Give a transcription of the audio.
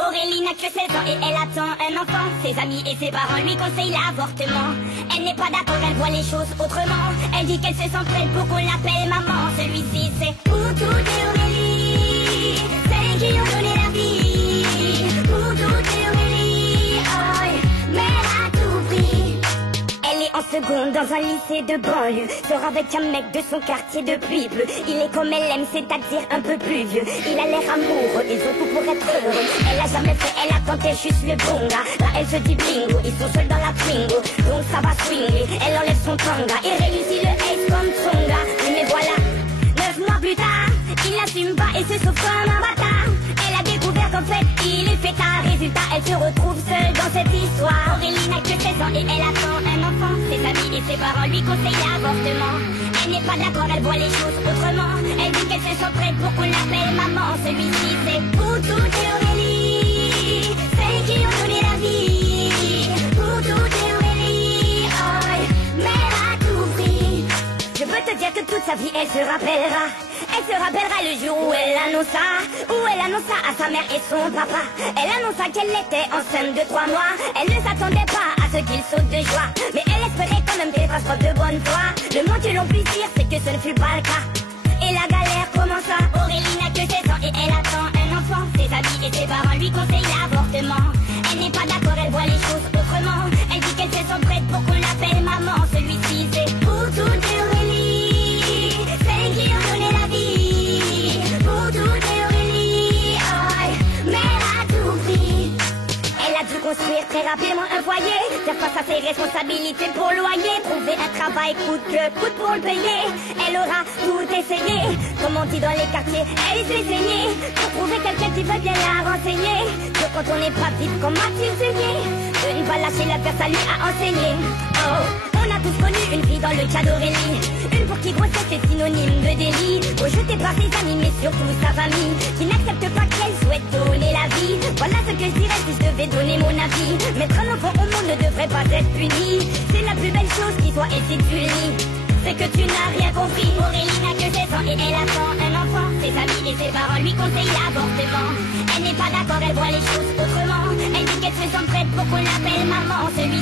Aurélie n'a que 16 ans et elle attend un enfant. Ses amis et ses parents lui conseillent l'avortement. Elle n'est pas d'accord, elle voit les choses autrement. Elle dit qu'elle se sent prête pour qu'on l'appelle maman. Celui-ci c'est pour toutes les Aurélie, celles qui ont donné la vie. Pour toutes les Aurélie, oh, mère à tout prix. Elle est en seconde dans un lycée de banlieue. Sort avec un mec de son quartier depuis peu. Il est comme elle aime, c'est-à-dire un peu plus vieux. Il a l'air amoureux, ils ont tout pour être heureux. Elle a jamais fait, elle a tenté juste le bon gars. Là elle se dit bingo, ils sont seuls dans la Twingo. Donc ça va swinger, elle enlève son tanga. Il réussit le ace comme Tsonga. Mais voilà, 9 mois plus tard, il n'assume pas et se sauve comme un bâtard. Elle a découvert qu'en fait, il est fait tard. Résultat, elle se retrouve seule dans cette histoire. Aurélie n'a que 16 ans et elle attend un enfant. Ses amis et ses parents lui conseillent l'avortement. Elle n'est pas d'accord, elle voit les choses autrement. Elle dit qu'elle se sent prête pour qu'on l'appelle maman. Celui-ci c'est pour toutes les Aurélie, celles qui ont donné la vie. Pour toutes les Aurélie, oh, mère à tout prix. Je peux te dire que toute sa vie elle se rappellera. Elle se rappellera le jour où elle annonça à sa mère et son papa. Elle annonça qu'elle était enceinte de 3 mois. Elle ne s'attendait pas à ce qu'il saute de joie, mais elle espérait quand même qu'elle fasse preuve de bonne foi. Le moins que l'on puisse dire c'est que ce ne fut pas le cas. Et la galère commença. Aurélie n'a que 16 ans et elle attend un enfant. Ses amis et ses parents lui conseillent l'avortement. Elle n'est pas d'accord, elle voit les choses autrement. Elle dit qu'elle se sent prête pour qu'on l'appelle maman. Celui-ci c'est pour toutes les Aurélie, celles qui ont donné la vie. Pour toutes les Aurélie, oh, mère à tout prix. Elle a dû construire très rapidement un foyer, faire face à ses responsabilités pour loyer, trouver un travail coûte que coûte pour le payer. Elle aura tout essayé, comme on dit dans les quartiers, elle s'est saignée pour trouver quelqu'un qui veut bien la renseigner. Que quand on n'est pas vite, comment a-t-il saigné? De ne pas lâcher l'affaire, ça lui a enseigné. Oh, on a tous connu une fille dans le cas d'Aurélie, une pour qui grossesse est synonyme de délit, rejetée par ses amis mais surtout sa famille, qui n'accepte pas qu'elle souhaite donner la vie. Voilà ce que je dirais si je devais donner mon avis. Mettre un enfant au monde ne devrait pas être puni. C'est la plus belle chose qui soit, et si tu le lis, c'est que tu n'as rien compris. Aurélie n'a que 16 ans et elle attend un enfant. Ses amis et ses parents lui conseillent l'avortement. Elle n'est pas d'accord, elle voit les choses autrement. Elle dit qu'elle se sent prête pour qu'on l'appelle maman. Celui